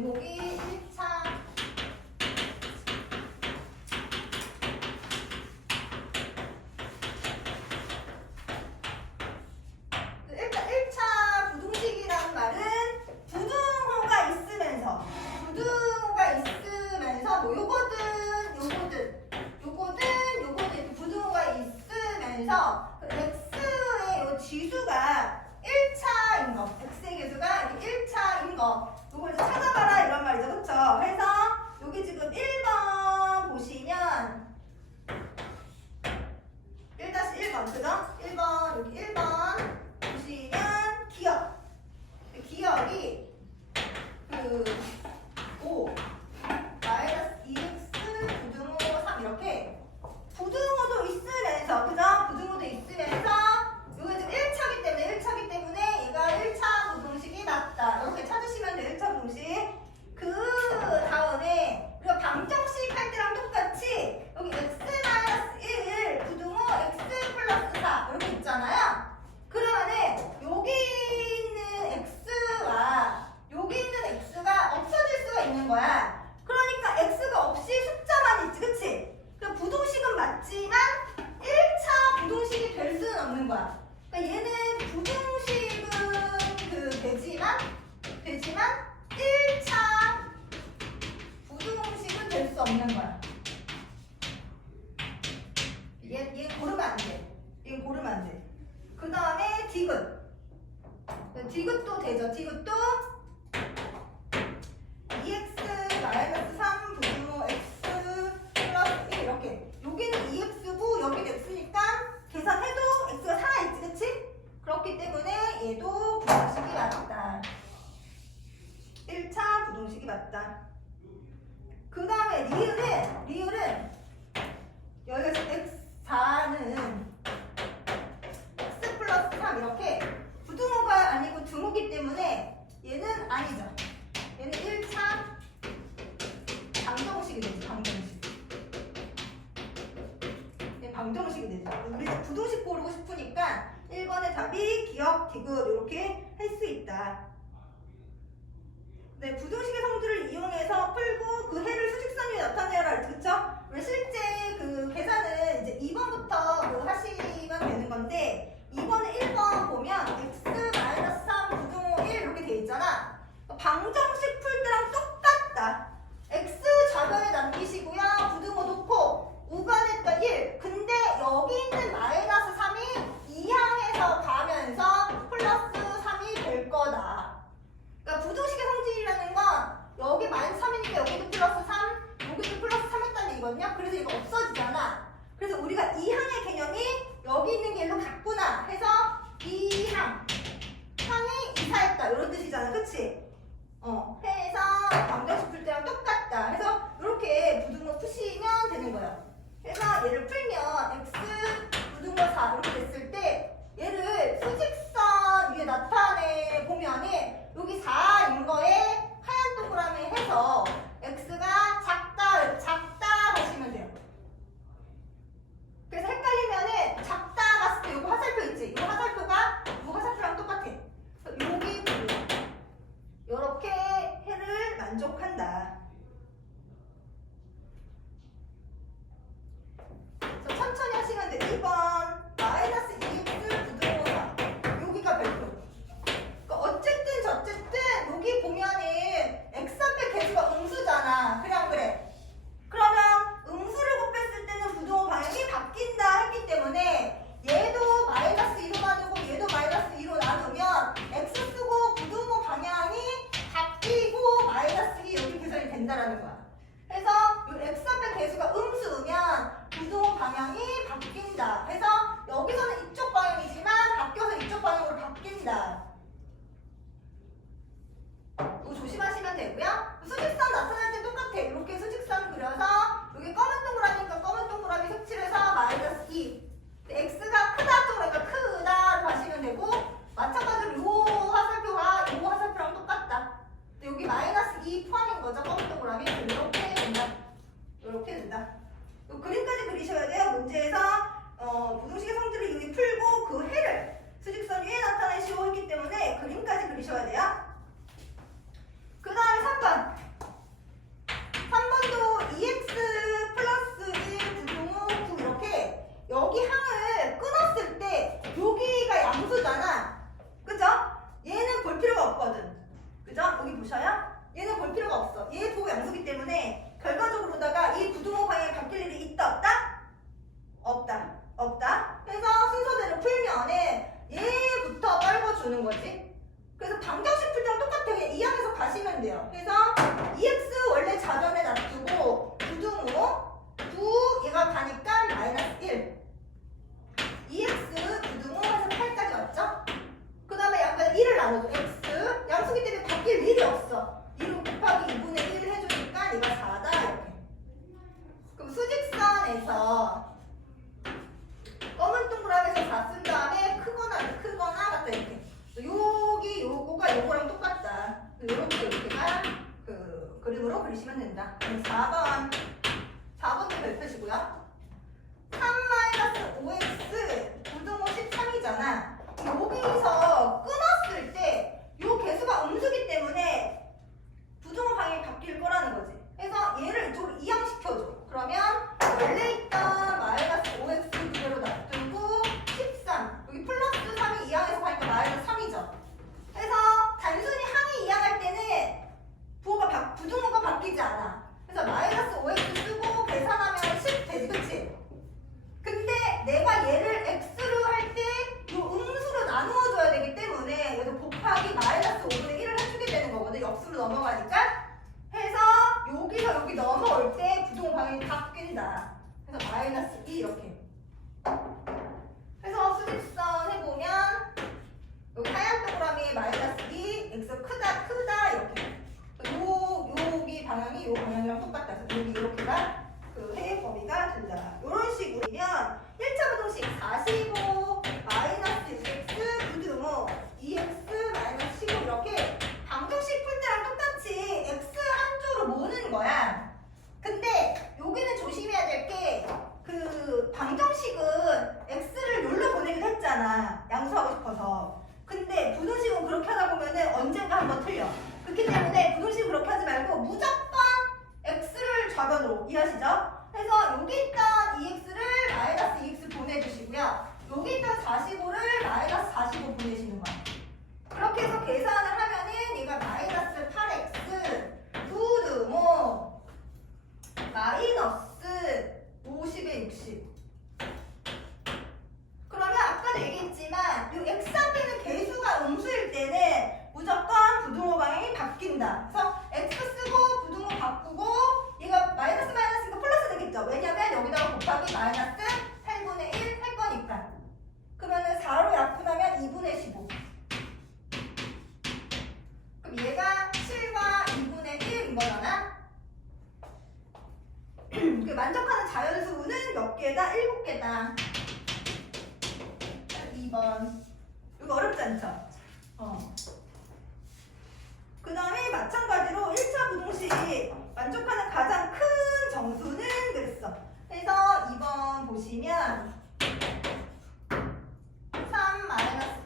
제목이 1차 일단 1차 부등식이라는 말은 부등호가 있으면서 뭐 요거든 이렇게 부등호가 있으면서 그 x의 요 지수가 1차인 거, x의 개수가 1차인 거, 요걸 이제 찾아봐라 이런 말이죠, 그쵸? 그래서 여기 지금 1번 보시면 1-1번, 그죠? 1번, 여기 1번 보시면 기억이 그 5 마이너스 2x 부등호 3 이렇게 부등호도 있으면서, 그죠? 부등호도 있으면서 요게 지금 1차기 때문에 얘가 1차 부등식이 맞다. 이렇게 찾으시면 돼요. 1차 부등식. 그 다음에 우리가 방정식 할 때랑 똑같이 여기 x-1 부등호 x 플러스 4 이렇게 있잖아요. 그러면은 여기 있는 x와 여기 있는 x가 없어질 수가 있는 거야. 그러니까 x가 없이 숫자만 있지, 그치? 그럼 부등식은 맞지만 1차 부등식이 될 수는 없는 거야. 그러니까 얘는 부등식은 되지만 1차 부등식은 될 수 없는 거야. 얘 고르면 안 돼. 얘 고르면 안 돼. 그 다음에 디귿도 되죠. 디귿도 2x-3 부등호 x 플러스 1 이렇게. 여기는 2x고 여기는 x니까 계산해도 x가 살아있지, 그치? 그렇기 때문에 얘도 부등식이 맞다. 1차 부등식이 맞다. 그 다음에 리을은 여기서 x4는 x 플러스 3 이렇게 부등호가 아니고 등호기 때문에 얘는 아니죠. 얘는 1차 방정식이 되죠. 방정식이 되죠. 우리 부등식 고르고 싶으니까 1번의 답이 기억, 디귿 이렇게 할 수 있다. 네, 부등식의 성질을 이용해서 풀고 그 해를 수직선 위에 나타내라 했죠, 그쵸? 우리 실제 그 계산은 이제 2번부터 그 하시면 되는 건데 2번에 1번 보면 x-3 부등호 1 이렇게 돼 있잖아. 방정식 풀 때랑 똑같다. x 좌변에 남기시고요. 부등호 놓고 우변했던 1. 근데 여기 있는 마이너스 3이 이항에서 가면서 플러스 3이 될 거다. 그러니까 부등식의 성질이라는 건 여기 마이너스 3이니까 여기도 플러스 3, 여기도 플러스 3 했다는 얘기거든요. 그래서 이거 없어지잖아. 그래서 우리가 이항의 개념이 여기 있는 게 일로 같구나 해서 이항이 이사했다 이런 뜻이잖아, 그치? 해서 방정식 풀 때랑 똑같다. 해서 이렇게 부등호 푸시면 되는 거예요. 그래서 얘를 풀면 x 부등호 4 이렇게 됐을 때 얘를 수직선 위에 나타내 보면은 여기 4인 거에 하얀 동그라미 해서 x가 작다 하시면 돼요. 그래서 헷갈리면은 작다 봤을 때 요거 화살표 있지? 요 화살표가 요 화살표랑 똑같아. 여기 요렇게 주는 거지. 그래서 방정식 풀 때랑 똑같아. 그냥 이항에서 가시면 돼요. 그래서 EX 원래 자변에 놔두고 부등호 9 얘가 가니까 마이너스 1 EX 부등호 해서 8까지 왔죠? 그 다음에 약간 1을 나눠줘. X 양수기 때문에 바뀔 일이 없어. 2로 곱하기 2분의 1 해주니까 얘가 4다 이렇게. 그럼 수직선에서 검은 동그라미에서 4 쓴 다음에 크거나 같다 이렇게. 여기 요거가 요거랑 똑같다. 이렇게가 그 그림으로 그리시면 된다. 4번도 별표시고요. 3-5x 부등호 13이잖아. 여기서 끊었을 때 요 개수가 음수기 때문에 부등호 방향이 바뀔 거라는 거지. 그래서 얘를 이쪽으로 이항시켜줘. 그러면 원래 있던 -5x 그대로 놔두고 13 여기 플러스 3이 이항에서 가니까 마이너스 3이죠. 그래서 단순히 항이 이항할 때는 부등호가 바뀌지 않아. 그래서 -5x 쓰고 계산하면 10 되지, 그치? 근데 내가 얘를 x로 할 때 이 음수로 나누어줘야 되기 때문에 여기서 곱하기 -5분의 1을 해주게 되는 거거든. 역수로 넘어가니까. 해서 여기서 여기 넘어올 때 부등호 방향이 바뀐다. 그래서 -2 이렇게. 그래서 수직선 해보면 여기 하얀 동그라미 -2 x 크다 이렇게. 여기 방향이 요 방향이랑 똑같다. 그래서 여기 이렇게가 그 해의 범위가 된다. 이런 식으로면 1차 부등식 45 -6x 부등호 2x -15 이렇게 방정식 풀 때랑 똑같이 x 한조로 모으는 거야. 근데 여기는 조심해야 될 게 그 방정식은 x를 여기로 보내기도 했잖아. 양수하고 싶어서. 근데 부등식은 그렇게 하다 보면은 언젠가 한번 틀려. 그렇기 때문에 부등식 그렇게 하지 말고 무조건 x를 좌변으로 이해하시죠? 그래서 여기 있던 2x를 -2x 보내주시고요. 여기 있던 45를 -45 보내시는 거야. 그렇게 해서 계산을 하면은 얘가 -8x 부등호 -50에 60. 그러면 아까도 얘기했지만 이 x한테는 개수가 음수일 때는 무조건 부등호 방향이 바뀐다. 그래서 x 쓰고 부등호 바꾸고 얘가 마이너스니까 플러스 되겠죠. 왜냐면 여기다가 곱하기 -8분의 1 할 거니까. 그러면은 4로 약분하면 2분의 15. 그럼 얘가 7과 2분의 1인 거잖아. 그 만족하는 자연수는 몇 개다? 7개다. 2번. 이거 어렵지 않죠? 그 다음에 마찬가지로 1차 부등식 만족하는 가장 큰 정수는 그랬어. 그래서 2번 보시면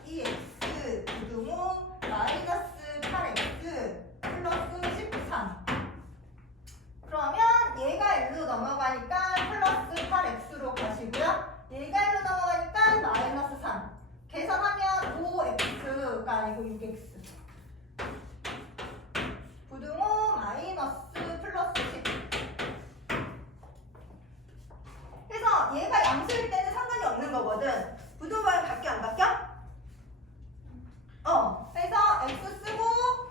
3-2x 부등호 -8x 플러스 13. 그러면 얘가 1로 넘어가니까 플러스 8x로 가시고요. 얘가 1로 넘어가니까 -3. 계산하면 5x가 아니고 6x. 부등호 마이너스 플러스 10. 그래서 얘가 양수일 때는 상관이 없는 거거든. 부등호 방향 바뀌어 안 바뀌어? 그래서 x 쓰고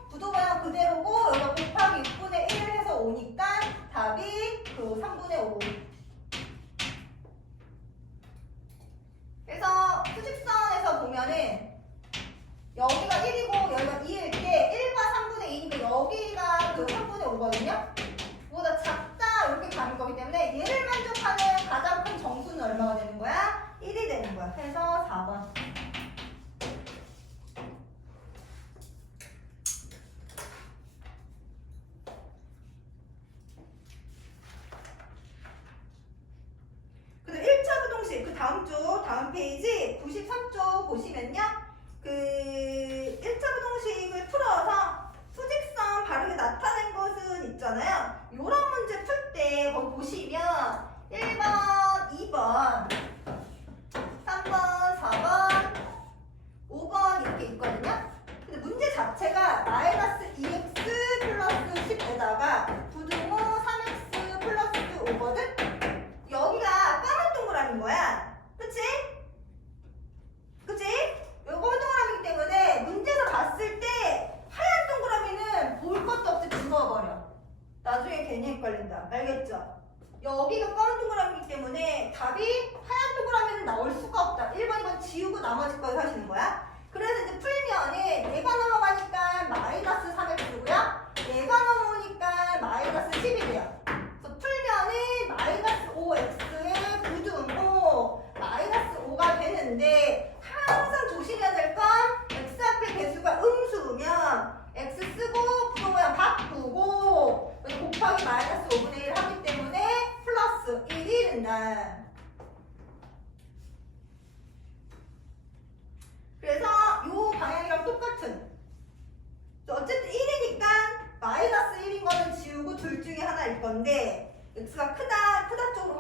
부등호 방향 그대로고 여기가 곱하기 6분의 1을 해서 5니까 답이 그 3분의 5. 그래서 수직선에서 보면은 여기가 1이고 여기가 2일 때 1과 3분의 2니까 여기가 그 3분의 5거든요. 보다 작다 이렇게 가는 거기 때문에 얘를 만족하는 가장 큰 정수는 얼마가 되는 거야? 1이 되는 거야. 그래서 4번. 그리고 1차 부등식 그 다음 페이지 93쪽 보시면요. 그 1차 부등식을 풀어서 수직선 바르게 나타낸 것은 있잖아요. 이런 문제 풀 때 거기 보시면 1번, 2번, 3번, 4번, 5번 이렇게 있거든요. 근데 문제 자체가 -2x 플러스 10에다가 부등호 3x 플러스 5거든. 여기가 까만 동그라미인 거야. 그치?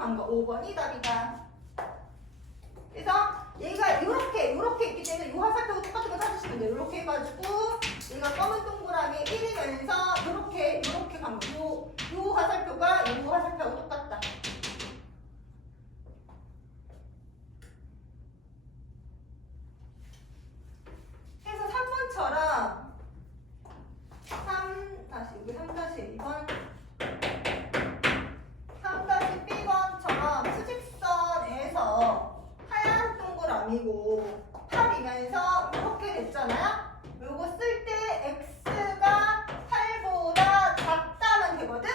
간 거 5번이 답이다. 그래서 얘가 이렇게 있기 때문에 이 화살표 똑같은 거 찾으시면 돼요. 이렇게 해가지고 얘가 검은 동그라미 1이면서 이렇게 간 거. 요 화살표가 요 화살표하고 똑같다. 그래서 3번처럼 3-2번 3-B번처럼 수직선에서 하얀 동그라미고 8이면서 이렇게 됐잖아요. 요거 쓸 때 x가 8보다 작다면 되거든?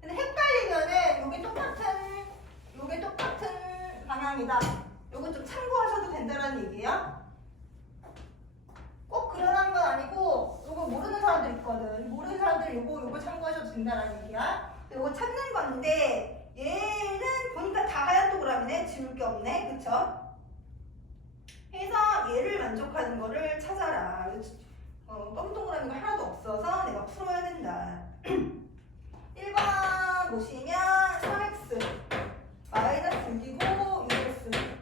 근데 헷갈리면은 요게 똑같은 방향이다. 요거 좀 참고하셔도 된다는 얘기예요. 꼭 그러는 건 아니고 요거 모르는 사람들 있거든. 모르는 사람들 요거 참고하셔도 된다는 얘기야. 요거 찾는 건데 얘는 보니까 다 하얀 동그라미네. 지울 게 없네. 그쵸? 해서 얘를 만족하는 거를 찾아라. 검은 동그라미가 하나도 없어서 내가 풀어야 된다. 1번 보시면 3x 마이너스 6이고 6x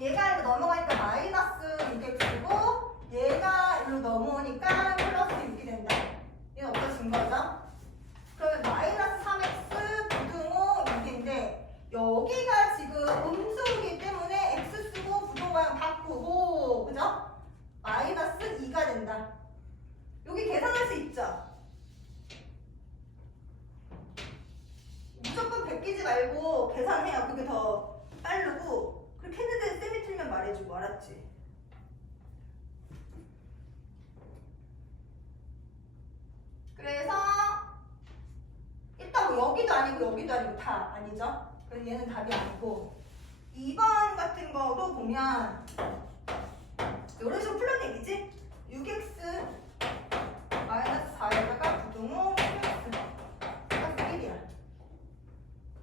얘가 이렇게 넘어가니까 마이너스 6x고 얘가 이리로 넘어오니까 플러스 6이 된다. 얘는 없어진 거죠? 그러면 마이너스 3x 부등호 6인데 여기가 지금 음수이기 때문에 x 쓰고 부등호 방향 바꾸고 그죠? 마이너스 2가 된다. 여기 계산할 수 있죠? 무조건 베끼지 말고 계산해요. 그게 더 빠르고. 그렇게 했는데 쌤이 틀면 말해주고. 알았지? 그래서 일단 뭐 여기도 아니고 다 아니죠? 그래서 얘는 답이 아니고 2번 같은 거도 보면 이런 식으로 풀는 얘기지? 6x 마이너스 4에다가 부등호 7x 플러스 1이야.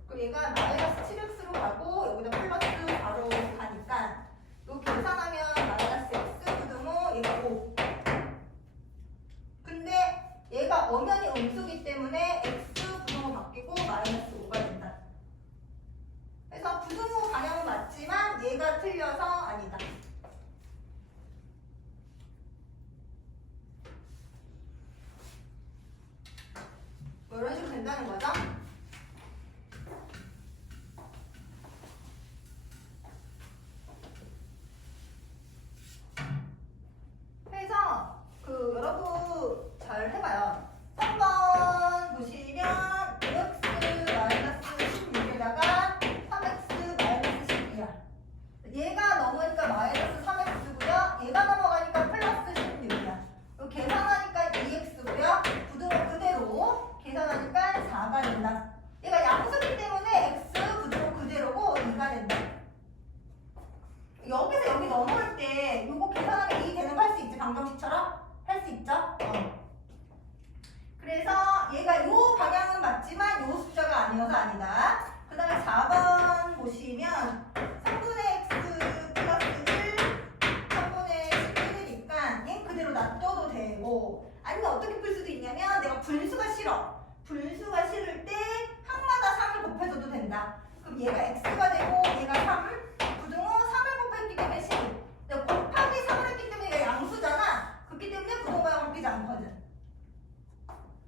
그럼 얘가 마이너스 7x로 가고 여기다 플러스 바로 가니까 이거 계산하면 마이너스 x 부등호 얘가 5. 근데 얘가 엄연히 음수기 때문에 x 부등호 바뀌고 마이너스 5가 된다. 그래서 부등호 방향은 맞지만 얘가 틀려서 아니다. 뭐 이런 식으로 된다는 거죠? 그래서 여러분 잘 해봐요. 3번 보시면 5x 마이너스 16에다가 3x 마이너스 12야. 얘가 넘어가니까 마이너스 3x고요. 얘가 넘어가니까 플러스 16이야. 계산하니까 2x고요. 부등호 그대로 계산하니까 4가 된다. 얘가 양수기 때문에 x 부등호 그대로고 2가 된다. 여기서 여기 넘어올 때 요거 계산하면 2 되는 거 할 수 있지? 방정식처럼? 할 수 있죠? 그래서 얘가 요 방향은 맞지만 요 숫자가 아니어서 아니다. 그 다음에 4번 보시면 3분의 x 플러스 1 3분의 11이니까 얘 그대로 놔둬도 되고 아니면 어떻게 풀 수도 있냐면 내가 분수가 싫어. 분수가 싫을 때 항마다 3을 곱해줘도 된다. 그럼 얘가 x가 되고 얘가 3 부등호 3을 곱했기 때문에 12. 내가 곱하기 3을 했기 때문에 얘가 양수잖아. 그렇기 때문에 부등호가 바뀌지 않거든.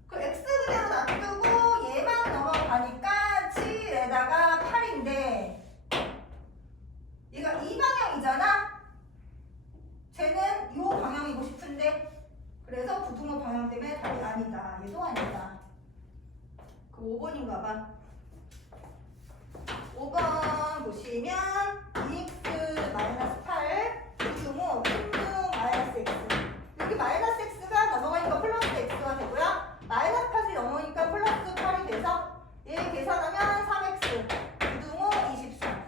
그 x 그대로 놔두고 얘만 넘어가니까 7에다가 8인데 얘가 이 방향이잖아. 쟤는 이 방향이고 싶은데 그래서 부등호 방향 때문에 답이 아니다. 얘도 아니다. 그 5번인가 봐. 5번 보시면 2x 마이너스 8 부등호 16 마이너스 x. 여기 마이너스 x가 넘어가니까 플러스 x가 되고요. 마이너스 8이 넘어오니까 플러스 8이 돼서 얘 계산하면 3x 부등호 24.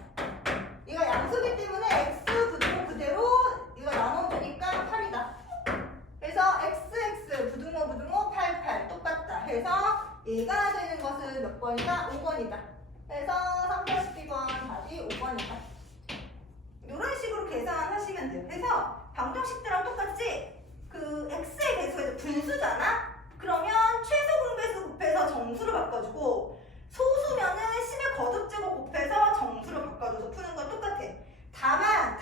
얘가 양수기 때문에 x 부등호 그대로 얘가 나눠주니까 8이다. 그래서 xx 부등호 88 똑같다 해서 얘가 되는 것은 몇 번이다? 5번이다. 그래서 3-B번 답이 5번이다. 이런 식으로 계산하시면 돼요. 그래서 방정식들랑 똑같이 그 x의 배수가 분수잖아? 그러면 최소 공배수 곱해서 정수로 바꿔주고 소수면은 10의 거듭제곱 곱해서 정수로 바꿔줘서 푸는 건 똑같아. 다만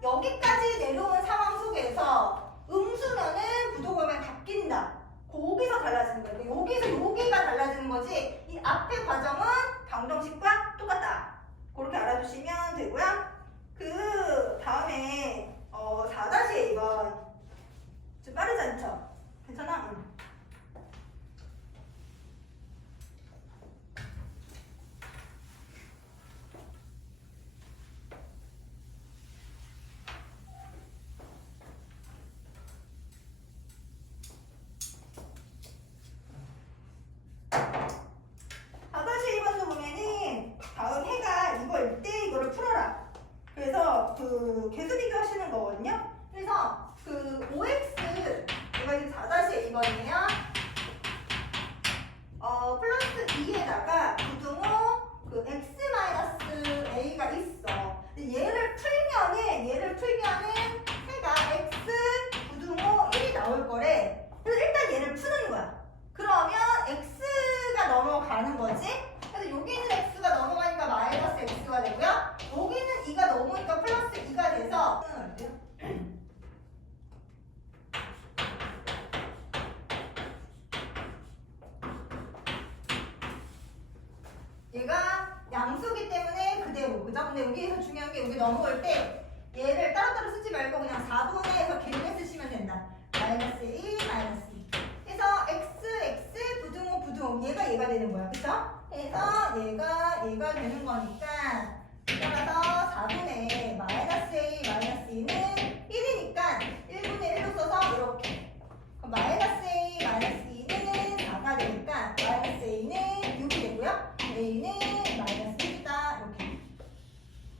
여기까지 내려온 상황 속에서 음수면은 부동하면 바뀐다. 거기서 달라지는 거야. 여기서 여기가 달라지는 거지. 이 앞의 과정은 방정식과 똑같다. 그렇게 알아두시면 되고요. 그 다음에 4-2번 좀 빠르지 않죠? 괜찮아? 응. 다음 해가 이거일 때 이거를 풀어라. 그래서 그 계수 비교하시는 거거든요. 그래서 그 OX 이거 지금 4-A번이에요. 플러스 2에다가 부등호 그 X-A가 있어. 얘를 풀면은 해가 X 부등호 1이 나올 거래. 그래서 일단 얘를 푸는 거야. 그러면 X가 넘어가는 거지. 그래서 여기는 X가 넘어가니까 마이너스 X가 되고요. 여기는 2가 넘으니까 플러스 2가 돼서 얘가 양수기 때문에 그대로, 그죠? 근데 여기에서 중요한 게 여기 넘어올 때 얘를 따로따로 쓰지 말고 그냥 4분의 1에서 개념에 쓰시면 된다. 마이너스 1, 마이너스 2. 그래서 X 부등호 얘가 되는 거야. 그쵸? 그래서 얘가 되는 거니까 따라서 4분의 마이너스 A 마이너스 2는 1이니까 1분의 1로 써서 이렇게. 그럼 마이너스 A 마이너스 2는 4가 되니까 마이너스 A는 6이 되고요. A는 마이너스 1이다.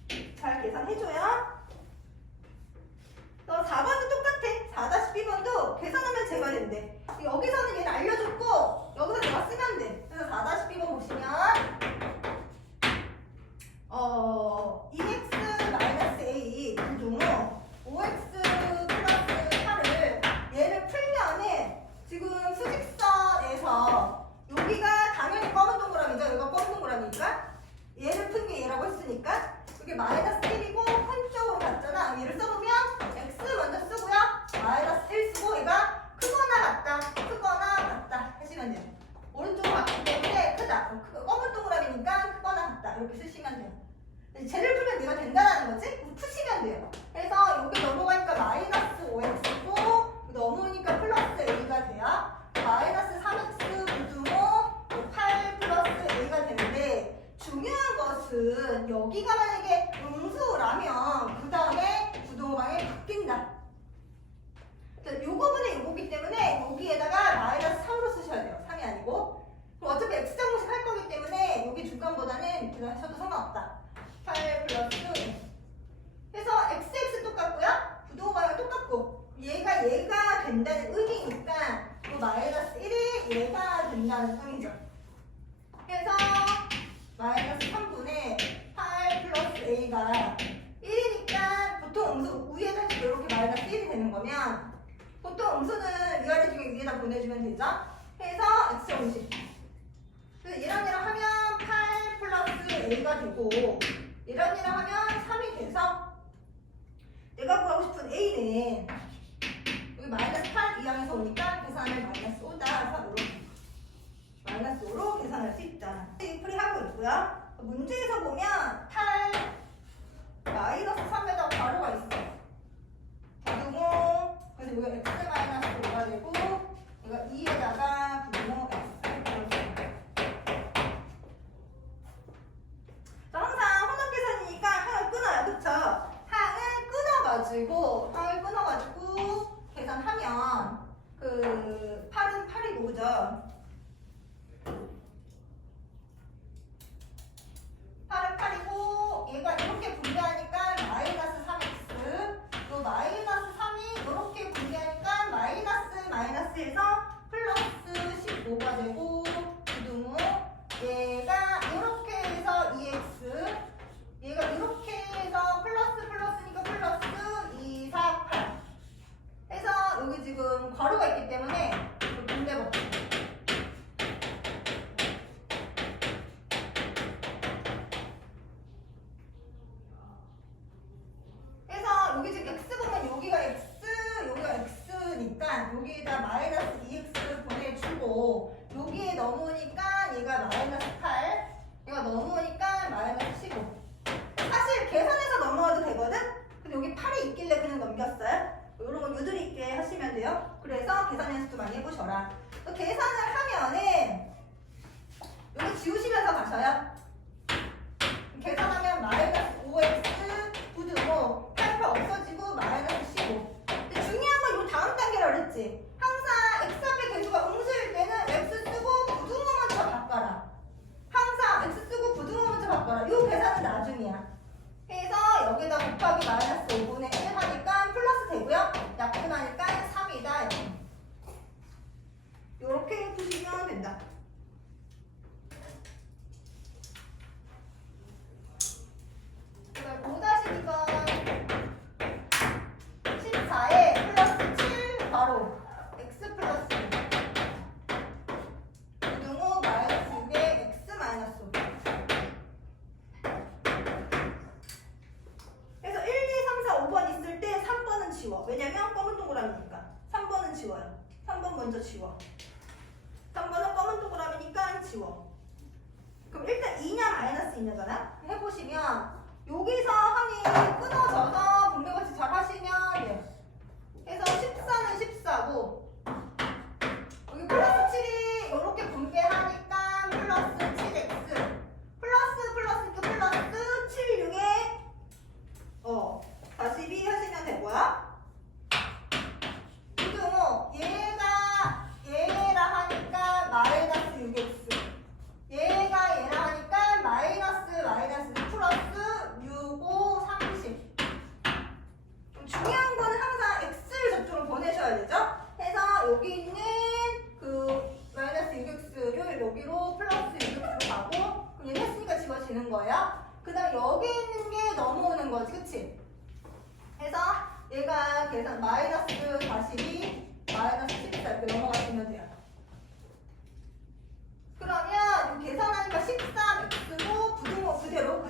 이렇게 잘 계산해줘요. 또 4번도 똑같아. 4-B번도 계산하면 제가 된대. 여기서는 얘를 알려줬고 여기서 내가 쓰면 돼. 그래서 4-B번 보시면 2x-a 부등호 5x 플러스 8을 얘를 풀면은 지금 수직선에서 여기가 당연히 검은 동그라미죠. 여기가 검은 동그라미니까 얘를 푼 게 얘라고 했으니까 이게 마이너스 1이고 큰 쪽으로 갔잖아. 얘를 써보면 x 먼저 쓰고요. 마이너스 1 쓰고 얘가 크거나 같다 하시면 돼요. 오른쪽으로 갔기 때문에 크다. 검은 동그라미니까 크거나 같다. 이렇게 쓰시면 돼요. 쟤를 풀면 얘가 된다는 거지? 푸시면 돼요. 그래서 여기 넘어가니까 마이너스 5x고 넘어오니까 플러스 a가 돼요. 마이너스 3x 부등호 8 플러스 a가 되는데 중요한 것은 여기가 만약에 음수라면 그 다음에 부등호방이 바뀐다. 요거분의 요거기 때문에 여기에다가 마이너스 3으로 쓰셔야 돼요. 3이 아니고. 그럼 어차피 x장공식 할 거기 때문에 여기 중간보다는 밑으로 하셔도 상관없다. 8 플러스 1. 그래서 xx 똑같고요. 부등호방이 똑같고 얘가 된다는 의미니까 또 마이너스 1이 얘가 된다는 의미죠. 그래서 마이너스 3분의 8 플러스 a가 1이니까 보통 음수 위에다 이렇게 마이너스 1이 되는 거면 보통 음수는 위아래 중에 위에다 보내주면 되죠. 그래서 x정식. 그래서 얘랑 하면 8 플러스 a가 되고 얘랑 하면 3이 돼서 내가 구하고 싶은 a는 여기 마이너스 8 이항에서 오니까 계산을 마이너스 5다 해서 이렇게 마이너스 5로 계산할 수 있다. 풀이하고 있고요. 문제에서 보면 8 마이너스 3에다 괄호가 있어. 부등호 그래서 여기가 x 마이너스 5가 되고 여기가 2에다가 부등호 x 항상 혼합 계산이니까 항을 끊어요. 그쵸? 항을 끊어가지고 계산하면 그 8은 8이고 그죠? 8은 8이고 얘가 이렇게 분배하니까 마이너스 3x 또 마이너스 3이 이렇게 분배하니까 마이너스에서 플러스 15가 되고 부등호 얘가 이렇게 해서 2x 얘가 이렇게 해서 플러스니까 플러스 2, 4, 8 해서 여기 지금 괄호가 있기 때문에 분배법칙 여기 지금 x 보면 여기가 x니까 여기에다 마이너스 2x를 보내주고 여기에 넘으니까 얘가 마이너스 8, 얘가 넘으니까 마이너스 15. 사실 계산해서 넘어가도 되거든? 근데 여기 8이 있길래 그냥 넘겼어요. 이런 거 유도리 있게 하시면 돼요. 그래서 계산 연습도 많이 해보셔라. 또 계산을 하면은 여기 지우시면서 가셔요. 계산하면 마이너스 5x 부등호 8 없어지고 마이너스 15. 근데 중요한 건 이 다음 단계라 그랬지. 항상 x 앞에 개수가 음수일 때는 x 쓰고 부등호 먼저 바꿔라. 항상 x 쓰고 부등호 먼저 바꿔라. 이 계산은 나중이야. 해서 여기다 곱하기 마이너스 5분의 1 하니까 플러스 되고요. 약분하니까 3이다. 이렇게 푸시면 된다. 그다음 5-2번 14에 플러스 7 바로 x 플러스 부등호 마이너스 6에 x 마이너스 5. 그래서 1, 2, 3, 4, 5번 있을 때 3번은 지워. 왜냐면 검은 동그라미니까. 3번은 지워요. 3번 먼저 지워. 3번은 검은 동그라미니까 지워. 그럼 일단 2냐 마이너스 2냐잖아? 해보시면 여기서 항이 끊어져서 분배같이 잘 하시면 돼요. 그래서 14는 14고 여기 플러스 7이 이렇게 분배하니까 플러스 7x 플러스 플러스 7, 6에 42 하시면 되고요. 부등호 얘라 하니까 마이너스 6x 얘가 얘라 하니까 마이너스 플러스 6, 5, 30. 중요한 거는 항상 x를 저쪽으로 보내셔야 되죠. 해서 여기 있는 그 마이너스 6x를 여기로 플러스 6x로 가고 그럼 얘 했으니까 지워지는 거예요. 그 다음 여기 있는 게 넘어오는 거지, 그치? 해서 얘가 계산 마이너스 42, 마이너스 14 이렇게 넘어가시면 돼요. 그러면 계산하니까 13x로 부등호 그대로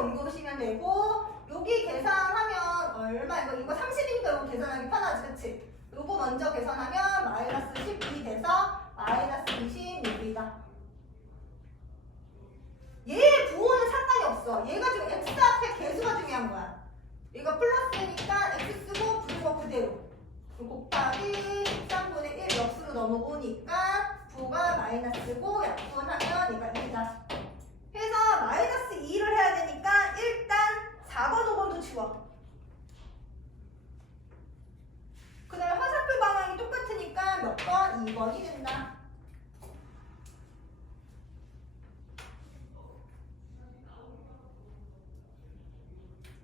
옮겨오시면 되고 여기 계산하면 얼마 이거 30이니까 이거 계산하기 편하지, 그치? 요거 먼저 계산하면 마이너스 12 돼서 마이너스 26이다. 얘의 부호는 상관이 없어. 얘가 지금 x 앞에 개수가 중요한 거야. 얘가 플러스니까 x 쓰고 부등호 그대로 곱하기 13분의 1 역수로 넘어오니까 부가 마이너스고 약분하면 얘가 2다. 해서 마이너스 2를 해야 되니까 일단 4번, 5번도 지워. 그 다음에 화살표 방향이 똑같으니까 몇 번? 2번이 된다.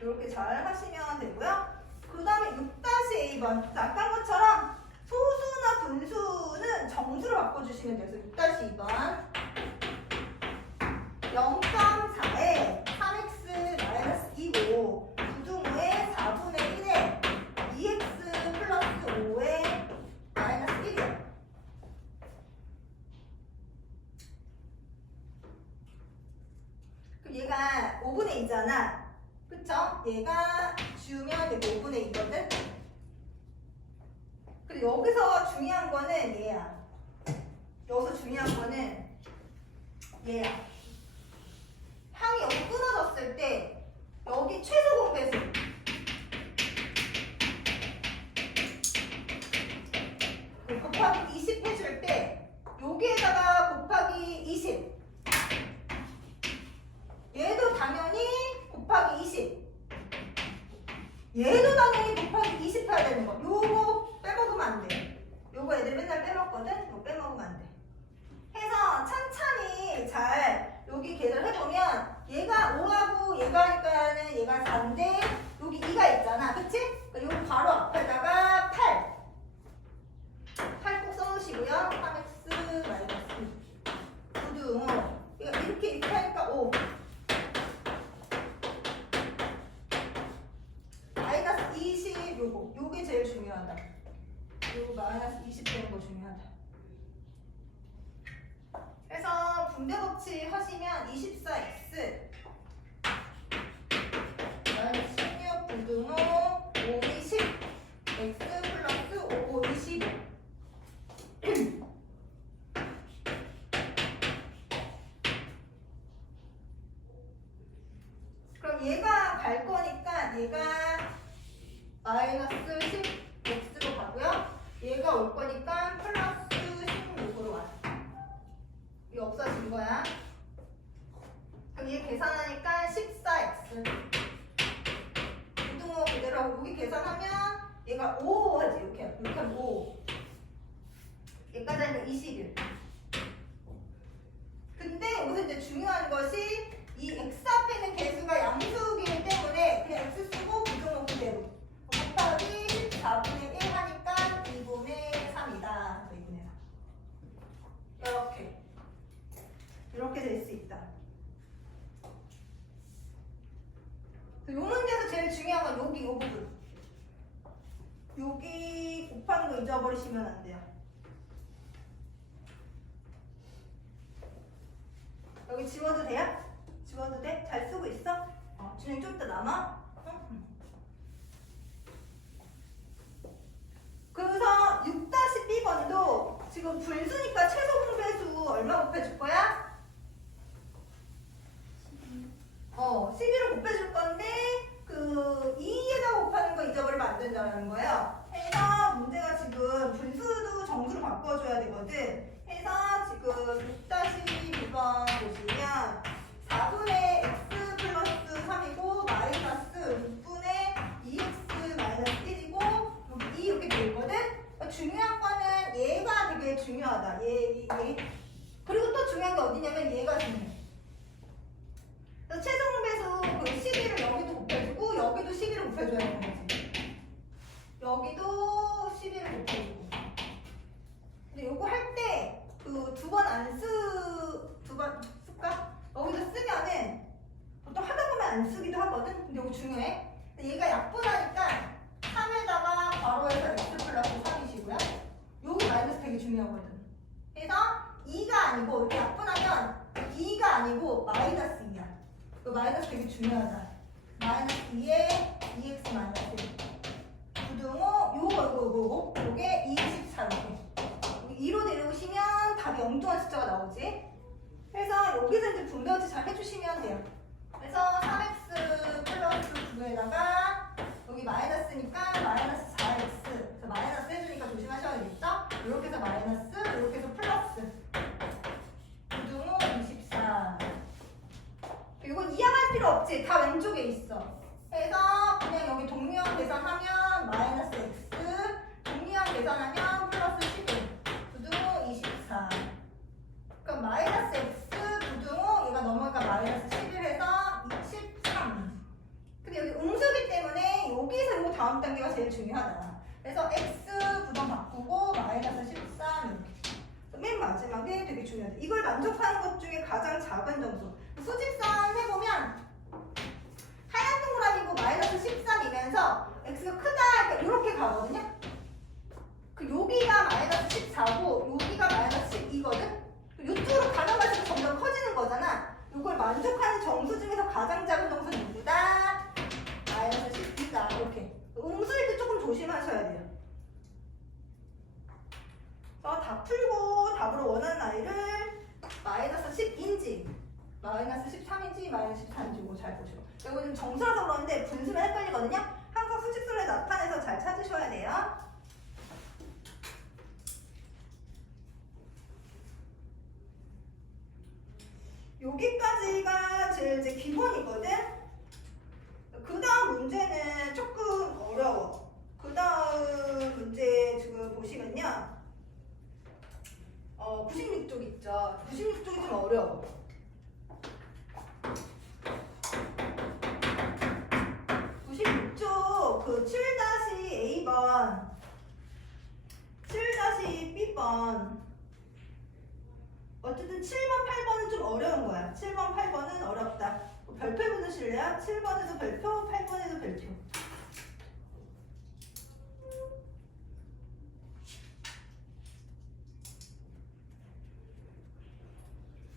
이렇게 잘 하시면 되고요. 그 다음에 6-A번. 아까 것처럼 소수나 분수는 정수로 바꿔주시면 돼요. 6-2번. 0.4에 3x 2고 부등호에 4분의 1에 2x 플러스 5에 마이너스 1이요. 그럼 얘가 5분의 2잖아. 그쵸? 얘가 주면 이게 5분의 2거든? 근데 여기서 중요한 거는 얘야. 여기서 중요한 거는 얘야. 항이 여기 끊어졌을 때 여기 최소 공배수 곱하기 20 해줄 때 여기에다가 곱하기 20 얘도 당연히 곱하기 20 얘도 당연히 곱하기 20 해야 되는 거. 요거 빼먹으면 안 돼. 요거 애들 맨날 빼먹거든? 이거 빼먹으면 안 돼. 해서 천천히 잘 여기 계산을 해보면 얘가 5하고 얘가 하니까는 얘가 4인데 여기 2가 있잖아. 그치? 그러니까 요거 바로 앞에다가 8 꼭 써놓으시고요. 3x 마이너스 부등호 이렇게 하니까 5 마이너스 20 요게 제일 중요하다. 요거 마이너스 20 되는 거 중요하다. 그래서 분배법칙 하시면 24x 마이너스 16 부등호 5 마이너스 10x로 가고요. 얘가 올 거니까 플러스 16으로 와. 이거 없어진 거야. 그럼 얘 계산하니까 14x. 부등호 그대로 하고 여기 계산하면 얘가 5 하지. 이렇게 하면 5. 얘까지 하면 21. 근데 여기서 이제 중요한 것이 이 x 앞에 있는 개수가 양수이기 때문에 그냥 x 쓰고 부등호 그대로 곱하기 14분의 1 하니까 2분의 3이다. 2분의 3. 이렇게 될 수 있다. 이 문제에서 제일 중요한 건 여기 이 부분. 여기 곱하는 거 잊어버리시면 안 돼요. 여기 지워도 돼요? 지워도 돼? 잘 쓰고 있어? 준영이 좀 이따 남아? 응? 그래서 6-B번도 지금 분수니까 최소 분배수 얼마 곱해줄 거야? 12로 곱해줄 건데 그 2에다 곱하는 거 잊어버리면 안 된다는 거예요. 해서 문제가 지금 분수도 정수로 바꿔줘야 되거든. 해서 지금 6-B번 보시면 4분의 x 플러스 3이고 마이너스 6분의 2x 마이너스 1이고 여기 2 이렇게 돼 있거든. 중요한 거는 얘가 되게 중요하다. 얘. 그리고 또 중요한 게 어디냐면 얘가 중요해. 그래서 최종 배수 그 12를 여기도 곱해주고 여기도 12를 곱해줘야 되는 거지. 여기도 12를 곱해주고. 근데 요거 할 때 그 두 번 쓸까? 여기서 쓰면은 보통 하다 보면 안 쓰기도 하거든. 근데 이거 중요해. 근데 얘가 약분하니까 3에다가 괄호에서 x 플러스 3이시고요. 여기 마이너스 되게 중요하거든. 그래서 2가 아니고 이렇게 약분하면 2가 아니고 마이너스 2야. 그 마이너스 되게 중요하다. 마이너스 2에 2x 마이너스 1. 부등호 요게 24 이렇게. 2로 내려오시면 답이 엉뚱한 숫자가 나오지. 그래서 여기서 이제 분배어치 잘 해주시면 돼요. 그래서 3x 플러스 9에다가 여기 마이너스니까 마이너스 4x. 그래서 마이너스 해주니까 조심하셔야겠죠? 이렇게 해서 마이너스, 이렇게 해서 플러스. 부등호 24. 이건 이항할 필요 없지. 다 왼쪽에 있어. 그래서 그냥 여기 동류항 계산하면 마이너스 x, 동류항 계산하면 플러스 11. 부등호 24. 그럼 마이너스 x 부등호 얘가 넘어가니까 마이너스 11에서 23. 근데 여기 음수기 때문에 여기서 이거 다음 단계가 제일 중요하다. 그래서 x 부등 바꾸고 마이너스 13 이렇게. 맨 마지막에 되게 중요하다. 이걸 만족하는 것 중에 가장 작은 점수. 수직선 해보면 하얀 동그라미고 마이너스 13이면서 x가 크다 그러니까 이렇게 가거든요. 그 여기가 마이너스 14고 여기가 마이너스 12거든. 이쪽으로 가면 갈수록 점점 커지는 거잖아. 이걸 만족하는 정수 중에서 가장 작은 정수는 누구다? 마이너스 12다. 이렇게. 음수일 때 조금 조심하셔야 돼요. 다 풀고 답으로 원하는 아이를 마이너스 10인지 마이너스 13인지 마이너스 14인지 이거 잘 보시고. 이거는 정수라서 그러는데 분수는 헷갈리거든요. 항상 수직선을 나타내서 잘 찾으셔야 돼요. 여기까지가 제일 이제 기본이거든. 그 다음 문제는 조금 어려워. 그 다음 문제 지금 보시면요. 96쪽 있죠. 96쪽이 좀 어려워. 96쪽 그 7-A번 7-B번 어쨌든 7번, 8번은 좀 어려운 거야. 7번, 8번은 어렵다. 별표 보내실래요? 7번에도 별표, 8번에도 별표.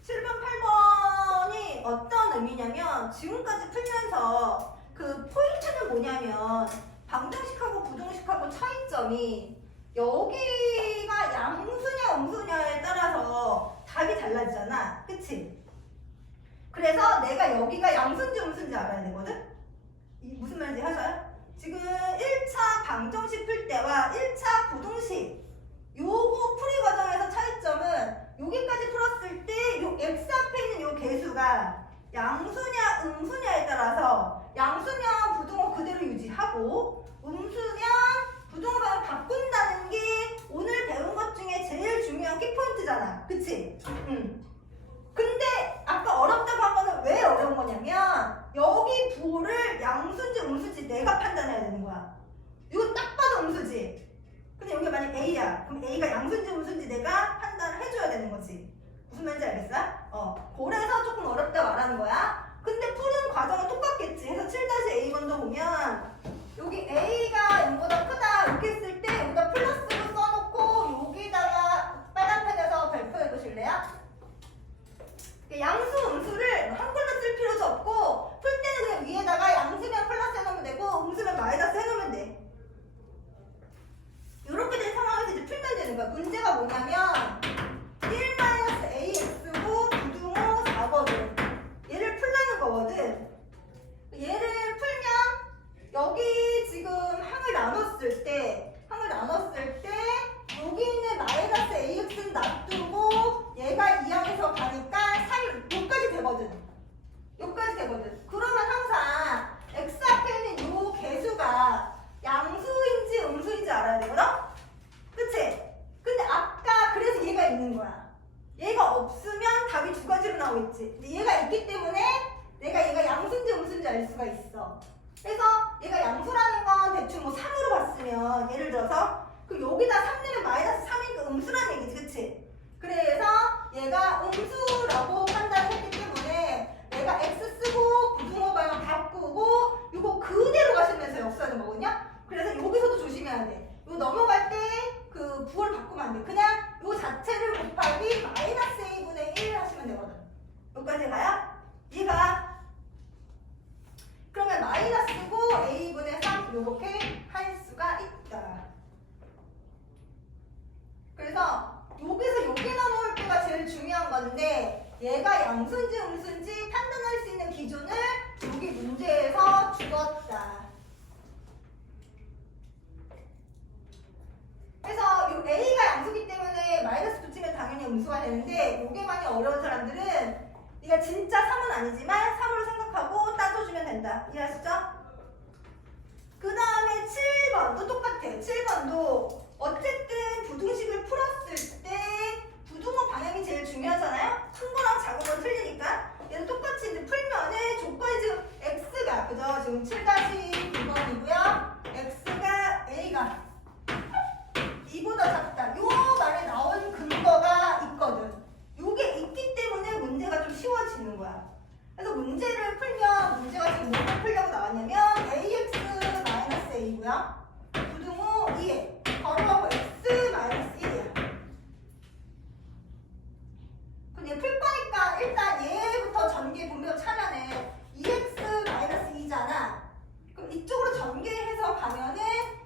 7번, 8번이 어떤 의미냐면 지금까지 풀면서 그 포인트는 뭐냐면 방정식하고 부등식하고 차이점이 여기가 양수냐 음수냐에 따라서 답이 달라지잖아. 그치? 그래서 내가 여기가 양수인지 음수인지 알아야 되거든? 무슨 말인지 하셔요? 지금 1차 방정식 풀 때와 1차 부등식 요거 풀이 과정에서 차이점은 여기까지 풀었을 때 요 x 앞에 있는 요 개수가 양수냐 음수냐에 따라서 양수면 부등호 그대로 유지하고 음수면 부등호 방향 바꾼다는 게 오늘 배운 것 중에 제일 중요한 키포인트잖아. 그치? 근데 아까 어렵다고 한 거는 왜 어려운 거냐면 여기 부호를 양수인지 음수인지 내가 판단해야 되는 거야. 이거 딱 봐도 음수지. 근데 여기 만약 A야. 그럼 A가 양수인지 음수인지 내가 판단을 해줘야 되는 거지. 무슨 말인지 알겠어? 그래서 조금 어렵다 말하는 거야. 근데 푸는 과정은 똑같겠지. 해서 7-A번도 보면 여기 A가 0보다 크다 이렇게 했을 때 여기다 플러스로 써놓고 여기다가 빨간 펜에서 발표해 보실래요? 양수, 음수를 한글로 쓸 필요도 없고 풀 때는 그냥 위에다가 양수면 플러스 해놓으면 되고 음수면 마이너스 해놓으면 돼. 이렇게 된 상황에서 이제 풀면 되는 거야. 문제가 뭐냐면 1-AX고 부등호 4거든. 얘를 풀라는 거거든. 얘를 풀면 여기 지금 항을 나눴을 때 여기 있는 마이너스 AX는 놔두고 얘가 2항에서 가니까 3, 여기까지 되거든. 여기까지 되거든. 그러면 항상 X 앞에 있는 요 개수가 양수인지 음수인지 알아야 되거든? 그치? 근데 아까 그래서 얘가 있는 거야. 얘가 없으면 답이 두 가지로 나오고 있지. 근데 얘가 있기 때문에 내가 얘가 양수인지 음수인지 알 수가 있어. 그래서 얘가 양수라는 건 대충 뭐 3으로 봤으면 예를 들어서 그 여기다 3 내면 마이너스 3이니까 음수라는 얘기지. 그치? 그래서 얘가 음수라고 판단했기 때문에 내가 X 쓰고 부등호 방향 바꾸고 이거 그대로 가시면서 역수하는 거거든요. 그래서 여기서도 조심해야 돼. 이거 넘어갈 때 그 부호를 바꾸면 안 돼. 그냥 요 자체를 곱하기 마이너스 A분의 1 하시면 되거든. 여기까지 가요? 이해가? 그러면 마이너스고 A분의 3 이렇게 할 수가 있다. 그래서 여기서 여기 넘어올 때가 제일 중요한 건데 얘가 양수인지 음수인지 판단할 수 있는 기준을 여기 문제에서 주었다. 그래서 이 A가 양수기 때문에 마이너스 붙이면 당연히 음수가 되는데 이게 많이 어려운 사람들은 네가 진짜 3은 아니지만 3으로 생각하고 따져주면 된다. 이해하시죠? 그 다음에 7번도 똑같아. 7번도 어쨌든 부등식을 풀었을 때 부등호 방향이 제일 중요하잖아요? 큰 거랑 작은 건 틀리니까 얘는 똑같이 이제 풀면은 조건이 지금 X가 그죠? 지금 7-9번이고요 X가 A가 2보다 작다. 요 말에 나온 근거가 있거든. 요게 있기 때문에 문제가 좀 쉬워지는 거야. 그래서 문제를 풀면 문제가 지금 뭐를 풀려고 나왔냐면 AX-A고요. 부등호 2에 괄호하고 X-1이야. 근데 풀 거니까 일단 얘부터 전개 분명 차면은 2X-2잖아. 그럼 이쪽으로 전개해서 가면은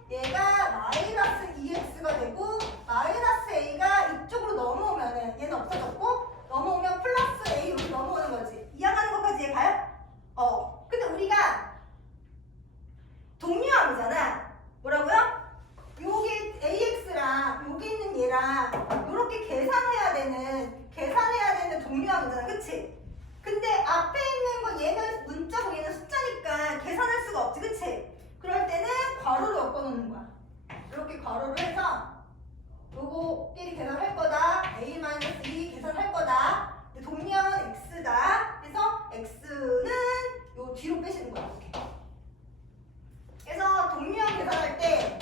얘가 마이너스 2x가 되고 마이너스 a가 이쪽으로 넘어오면은 얘는 없어졌고 넘어오면 플러스 a 이렇게 넘어오는 거지. 이해하는 것까지 이해 가요? 근데 우리가 동류함이잖아. 뭐라고요? 여기 ax랑 여기 있는 얘랑 이렇게 계산해야 되는 동류함이잖아. 그치? 근데 앞에 있는 거 얘는 문자고 얘는 숫자니까 계산할 수가 없지. 그치? 그럴 때는 괄호로 엮어놓는 거야. 이렇게 괄호를 해서 요거끼리 계산할 거다. A-2 계산할 거다. 동면 x다. 그래서 x는 요 뒤로 빼시는 거야. 이렇게. 그래서 동면 계산할 때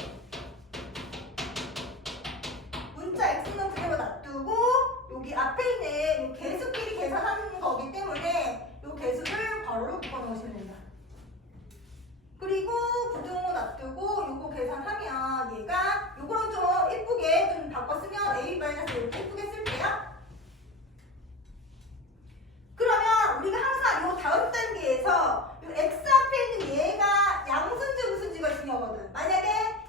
문자 x는 그대로 놔두고 여기 앞에 있는 요 개수끼리 계산하는 거기 때문에 요 개수를 괄호로 묶어놓으시면 된다. 그리고 부등호 놔두고 요거 계산하면 얘가 요거랑 좀 예쁘게 좀 바꿔 쓰면 A- 이렇게 예쁘게 쓸게요. 그러면 우리가 항상 요 다음 단계에서 요 X 앞에 있는 얘가 양수인지 음수인지가 중요하거든. 만약에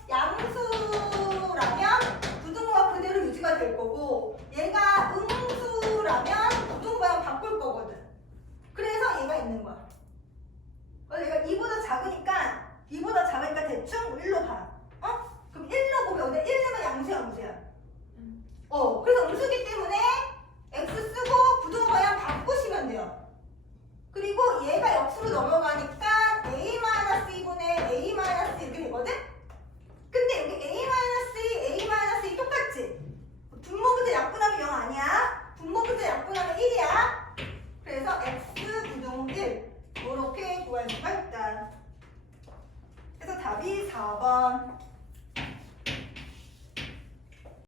양수라면 부등호가 그대로 유지가 될 거고 얘가 음수라면 부등호가 바꿀 거거든. 그래서 얘가 있는 거야. 얘가 2보다 작으니까 대충 일로 가. 4번.